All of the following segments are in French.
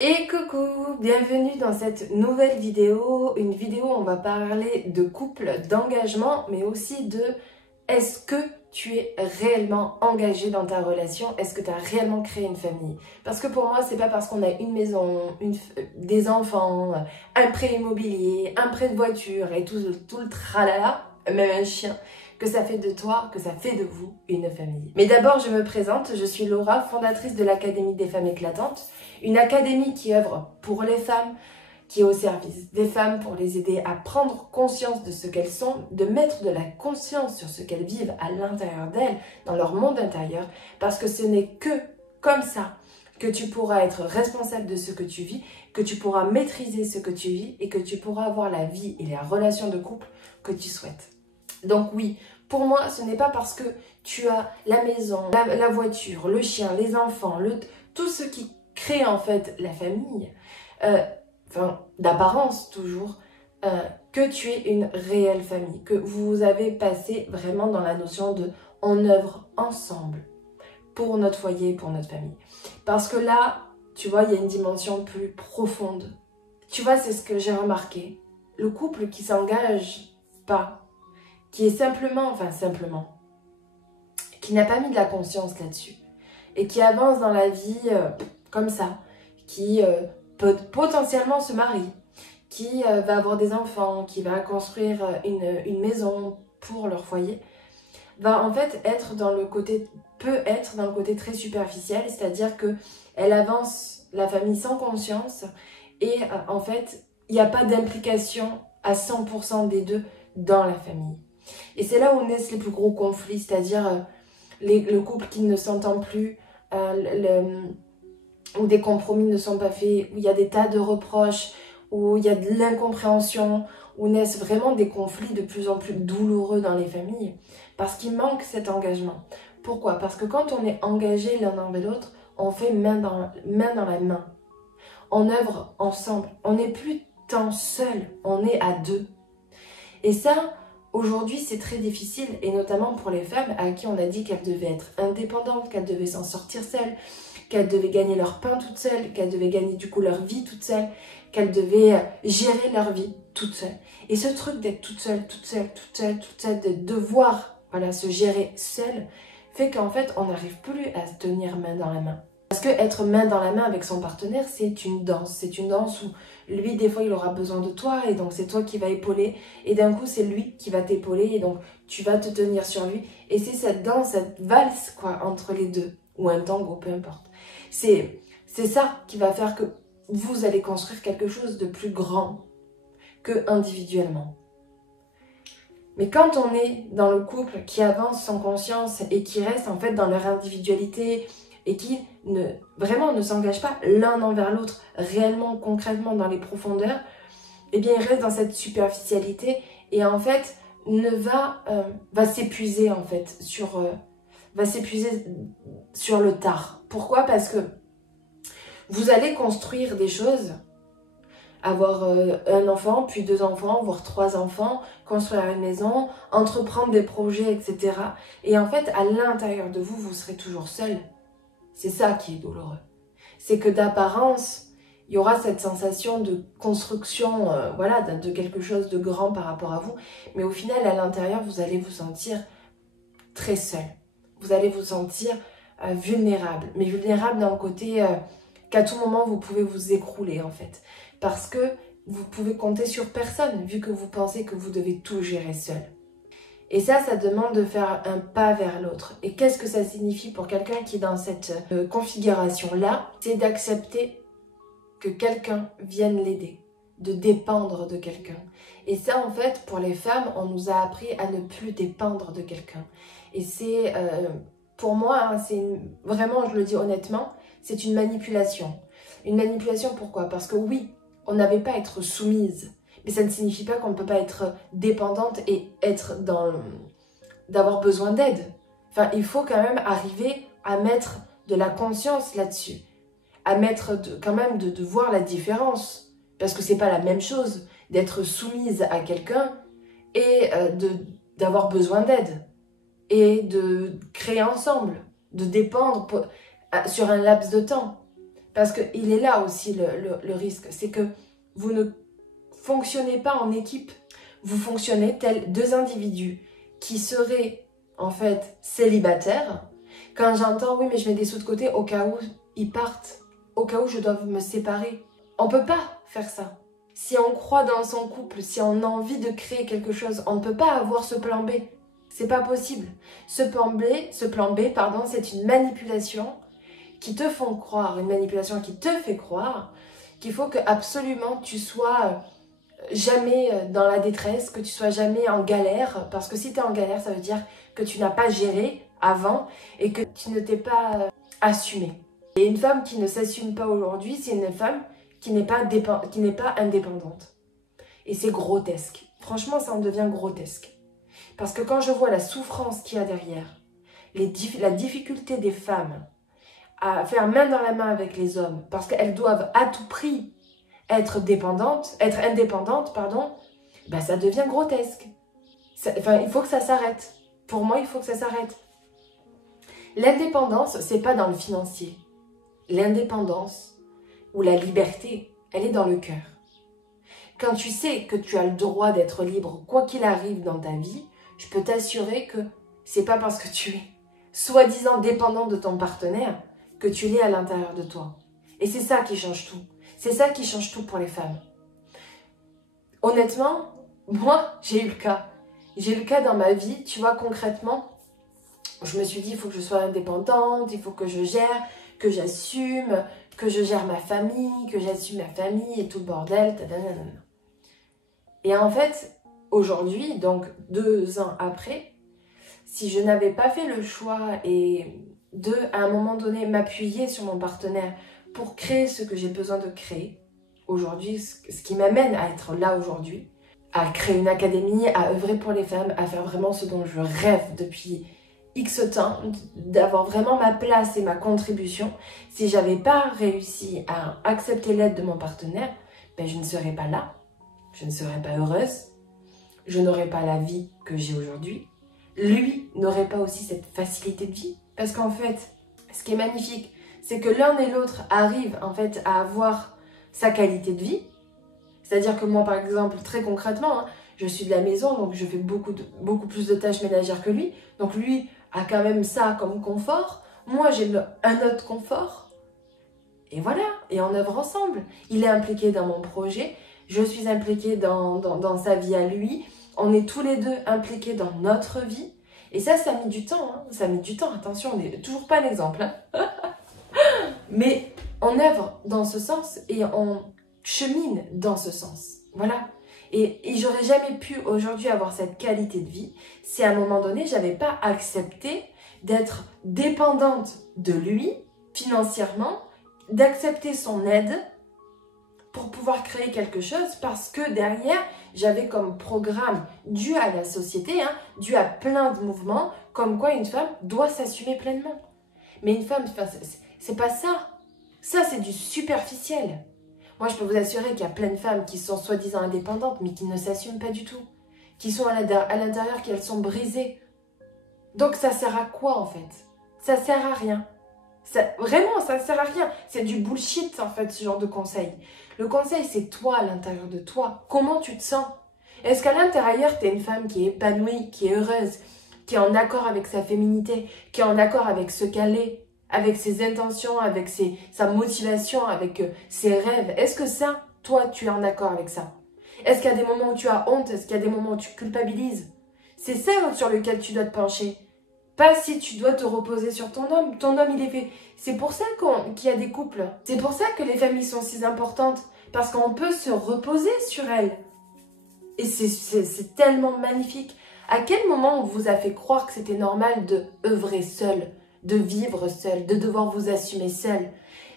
Et coucou, bienvenue dans cette nouvelle vidéo, une vidéo où on va parler de couple, d'engagement, mais aussi de est-ce que tu es réellement engagé dans ta relation, est-ce que tu as réellement créé une famille? Parce que pour moi, c'est pas parce qu'on a une maison, des enfants, un prêt immobilier, un prêt de voiture et tout le tralala, même un chien, que ça fait de toi, que ça fait de vous une famille. Mais d'abord, je me présente, je suis Laura, fondatrice de l'Académie des femmes éclatantes. Une académie qui œuvre pour les femmes, qui est au service des femmes pour les aider à prendre conscience de ce qu'elles sont, de mettre de la conscience sur ce qu'elles vivent à l'intérieur d'elles, dans leur monde intérieur, parce que ce n'est que comme ça que tu pourras être responsable de ce que tu vis, que tu pourras maîtriser ce que tu vis et que tu pourras avoir la vie et la relation de couple que tu souhaites. Donc oui, pour moi, ce n'est pas parce que tu as la maison, la voiture, le chien, les enfants, tout ce qui crée en fait la famille, d'apparence toujours, que tu es une réelle famille, que vous avez passé vraiment dans la notion de on œuvre ensemble pour notre foyer, pour notre famille. Parce que là, tu vois, il y a une dimension plus profonde. Tu vois, c'est ce que j'ai remarqué. Le couple qui s'engage pas, qui est simplement, qui n'a pas mis de la conscience là-dessus et qui avance dans la vie comme ça, qui peut potentiellement se marier, qui va avoir des enfants, qui va construire une maison pour leur foyer, va en fait peut être dans le côté très superficiel, c'est-à-dire que elle avance la famille sans conscience et en fait, il n'y a pas d'implication à 100% des deux dans la famille. Et c'est là où naissent les plus gros conflits, c'est-à-dire le couple qui ne s'entend plus, où des compromis ne sont pas faits, où il y a des tas de reproches, où il y a de l'incompréhension, où naissent vraiment des conflits de plus en plus douloureux dans les familles, parce qu'il manque cet engagement. Pourquoi? Parce que quand on est engagé l'un envers l'autre, on fait main dans la main. On œuvre ensemble. On n'est plus tant seul, on est à deux. Et ça, aujourd'hui, c'est très difficile, et notamment pour les femmes à qui on a dit qu'elles devaient être indépendantes, qu'elles devaient s'en sortir seules, qu'elles devaient gagner leur pain toutes seules, qu'elles devaient gagner du coup leur vie toutes seules, qu'elles devaient gérer leur vie toutes seules. Et ce truc d'être toute seule, de devoir se gérer seule, fait qu'en fait, on n'arrive plus à se tenir main dans la main. Parce que être main dans la main avec son partenaire, c'est une danse. C'est une danse où lui, des fois, il aura besoin de toi et donc c'est toi qui vas épauler. Et d'un coup, c'est lui qui va t'épauler et donc tu vas te tenir sur lui. Et c'est cette danse, cette valse entre les deux. Ou un tango, peu importe. C'est ça qui va faire que vous allez construire quelque chose de plus grand que individuellement. Mais quand on est dans le couple qui avance sans conscience et qui reste en fait dans leur individualité et qui vraiment ne s'engage pas l'un envers l'autre réellement, concrètement dans les profondeurs, eh bien il reste dans cette superficialité et en fait va s'épuiser en fait va s'épuiser sur le tard. Pourquoi? Parce que vous allez construire des choses, avoir un enfant, puis 2 enfants, voire 3 enfants, construire une maison, entreprendre des projets, etc. Et en fait, à l'intérieur de vous, vous serez toujours seul. C'est ça qui est douloureux. C'est que d'apparence, il y aura cette sensation de construction, de quelque chose de grand par rapport à vous. Mais au final, à l'intérieur, vous allez vous sentir très seul. Vous allez vous sentir vulnérable. Mais vulnérable d'un côté qu'à tout moment, vous pouvez vous écrouler en fait. Parce que vous pouvez compter sur personne, vu que vous pensez que vous devez tout gérer seul. Et ça demande de faire un pas vers l'autre. Et qu'est-ce que ça signifie pour quelqu'un qui est dans cette configuration-là? C'est d'accepter que quelqu'un vienne l'aider, de dépendre de quelqu'un. Et ça, en fait, pour les femmes, on nous a appris à ne plus dépendre de quelqu'un. Et c'est, pour moi, vraiment, je le dis honnêtement, c'est une manipulation. Une manipulation, pourquoi? Parce que oui, on n'avait pas à être soumise. Mais ça ne signifie pas qu'on ne peut pas être dépendante et d'avoir besoin d'aide. Enfin, il faut quand même arriver à mettre de la conscience là-dessus. À mettre quand même de voir la différence. Parce que c'est pas la même chose d'être soumise à quelqu'un et d'avoir besoin d'aide. Et de créer ensemble. De dépendre sur un laps de temps. Parce qu'il est là aussi le risque. C'est que vous ne fonctionnez pas en équipe. Vous fonctionnez tels deux individus qui seraient en fait célibataires. Quand j'entends, oui, mais je mets des sous de côté au cas où ils partent, au cas où je dois me séparer. On ne peut pas faire ça. Si on croit dans son couple, si on a envie de créer quelque chose, on ne peut pas avoir ce plan B. C'est pas possible. Ce plan B, c'est une manipulation qui te font croire, une manipulation qui te fait croire qu'il faut que absolument tu sois jamais dans la détresse, que tu sois jamais en galère, parce que si tu es en galère, ça veut dire que tu n'as pas géré avant et que tu ne t'es pas assumé. Et une femme qui ne s'assume pas aujourd'hui, c'est une femme qui n'est pas indépendante. Et c'est grotesque. Franchement, ça en devient grotesque. Parce que quand je vois la souffrance qu'il y a derrière, la difficulté des femmes à faire main dans la main avec les hommes, parce qu'elles doivent à tout prix être indépendantes, ben ça devient grotesque. Il faut que ça s'arrête. Pour moi, il faut que ça s'arrête. L'indépendance, c'est pas dans le financier. L'indépendance ou la liberté, elle est dans le cœur. Quand tu sais que tu as le droit d'être libre, quoi qu'il arrive dans ta vie, je peux t'assurer que c'est pas parce que tu es soi-disant dépendant de ton partenaire que tu l'es à l'intérieur de toi. Et c'est ça qui change tout. C'est ça qui change tout pour les femmes. Honnêtement, moi, j'ai eu le cas. J'ai eu le cas dans ma vie, tu vois, concrètement. Je me suis dit, il faut que je sois indépendante, il faut que je gère, que j'assume, que je gère ma famille, que j'assume ma famille et tout le bordel. Et en fait, aujourd'hui, donc 2 ans après, si je n'avais pas fait le choix et à un moment donné, m'appuyer sur mon partenaire pour créer ce que j'ai besoin de créer, aujourd'hui, ce qui m'amène à être là aujourd'hui, à créer une académie, à œuvrer pour les femmes, à faire vraiment ce dont je rêve depuis X temps, d'avoir vraiment ma place et ma contribution. Si j'avais pas réussi à accepter l'aide de mon partenaire, ben je ne serais pas là, je ne serais pas heureuse, je n'aurais pas la vie que j'ai aujourd'hui. Lui n'aurait pas aussi cette facilité de vie. Parce qu'en fait, ce qui est magnifique, c'est que l'un et l'autre arrivent en fait à avoir sa qualité de vie. C'est-à-dire que moi, par exemple, très concrètement, je suis de la maison, donc je fais beaucoup plus de tâches ménagères que lui. Donc lui a quand même ça comme confort. Moi, j'ai un autre confort. Et voilà, et on œuvre ensemble. Il est impliqué dans mon projet, je suis impliquée dans sa vie à lui. On est tous les deux impliqués dans notre vie. Et ça a mis du temps. Ça a mis du temps. Attention, on n'est toujours pas l'exemple. Mais on œuvre dans ce sens et on chemine dans ce sens. Voilà. Et j'aurais jamais pu aujourd'hui avoir cette qualité de vie si à un moment donné, j'avais pas accepté d'être dépendante de lui financièrement, d'accepter son aide pour pouvoir créer quelque chose parce que derrière, j'avais comme programme dû à la société, dû à plein de mouvements, comme quoi une femme doit s'assumer pleinement. Mais une femme, c'est pas ça. Ça, c'est du superficiel. Moi, je peux vous assurer qu'il y a plein de femmes qui sont soi-disant indépendantes, mais qui ne s'assument pas du tout. Qui sont à l'intérieur, qu'elles sont brisées. Donc, ça sert à quoi, en fait? Ça sert à rien. Vraiment, ça sert à rien. C'est du bullshit, en fait, ce genre de conseil. Le conseil, c'est toi, à l'intérieur de toi. Comment tu te sens? Est-ce qu'à l'intérieur, tu es une femme qui est épanouie, qui est heureuse, qui est en accord avec sa féminité, qui est en accord avec ce qu'elle est, avec ses intentions, avec sa motivation, avec ses rêves? Est-ce que ça, toi, tu es en accord avec ça? Est-ce qu'il y a des moments où tu as honte? Est-ce qu'il y a des moments où tu culpabilises? C'est ça sur lequel tu dois te pencher. Pas si tu dois te reposer sur ton homme. Ton homme, il est fait. C'est pour ça qu'il y a des couples. C'est pour ça que les familles sont si importantes. Parce qu'on peut se reposer sur elles. Et c'est tellement magnifique. À quel moment on vous a fait croire que c'était normal de œuvrer seul, de vivre seul, de devoir vous assumer seul?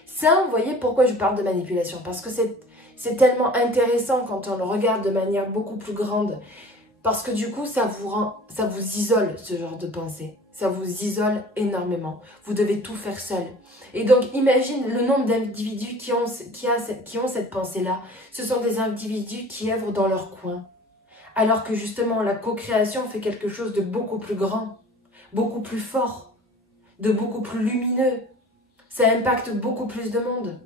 Ça, vous voyez pourquoi je parle de manipulation. Parce que c'est tellement intéressant quand on le regarde de manière beaucoup plus grande. Parce que du coup, ça vous isole, ce genre de pensée. Ça vous isole énormément. Vous devez tout faire seul. Et donc, imagine le nombre d'individus qui ont cette pensée-là. Ce sont des individus qui œuvrent dans leur coin. Alors que justement, la co-création fait quelque chose de beaucoup plus grand, beaucoup plus fort, de beaucoup plus lumineux. Ça impacte beaucoup plus de monde.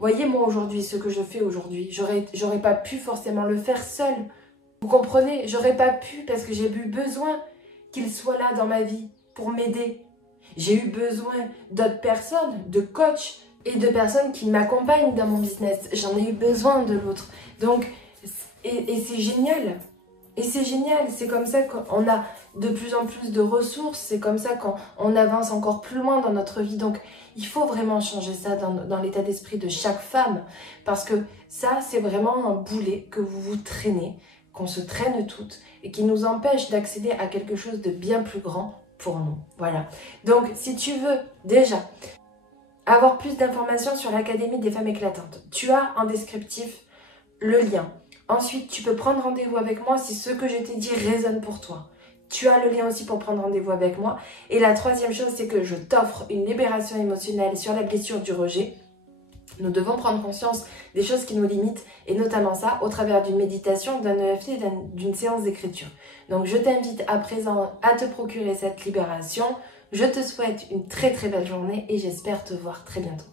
Voyez, moi aujourd'hui, ce que je fais aujourd'hui, j'aurais pas pu forcément le faire seule. Vous comprenez? J'aurais pas pu parce que j'ai eu besoin qu'il soit là dans ma vie pour m'aider. J'ai eu besoin d'autres personnes, de coachs et de personnes qui m'accompagnent dans mon business. J'en ai eu besoin de l'autre. Donc, et c'est génial. Et c'est génial. C'est comme ça qu'on a de plus en plus de ressources. C'est comme ça qu'on avance encore plus loin dans notre vie. Donc, il faut vraiment changer ça dans l'état d'esprit de chaque femme. Parce que ça, c'est vraiment un boulet que vous vous traînez, qu'on se traîne toutes et qui nous empêche d'accéder à quelque chose de bien plus grand pour nous. Voilà. Donc, si tu veux déjà avoir plus d'informations sur l'Académie des femmes éclatantes, tu as en descriptif le lien. Ensuite, tu peux prendre rendez-vous avec moi si ce que je t'ai dit résonne pour toi. Tu as le lien aussi pour prendre rendez-vous avec moi. Et la troisième chose, c'est que je t'offre une libération émotionnelle sur la blessure du rejet. Nous devons prendre conscience des choses qui nous limitent et notamment ça au travers d'une méditation, d'un EFT et d'une séance d'écriture. Donc je t'invite à présent à te procurer cette libération. Je te souhaite une très très belle journée et j'espère te voir très bientôt.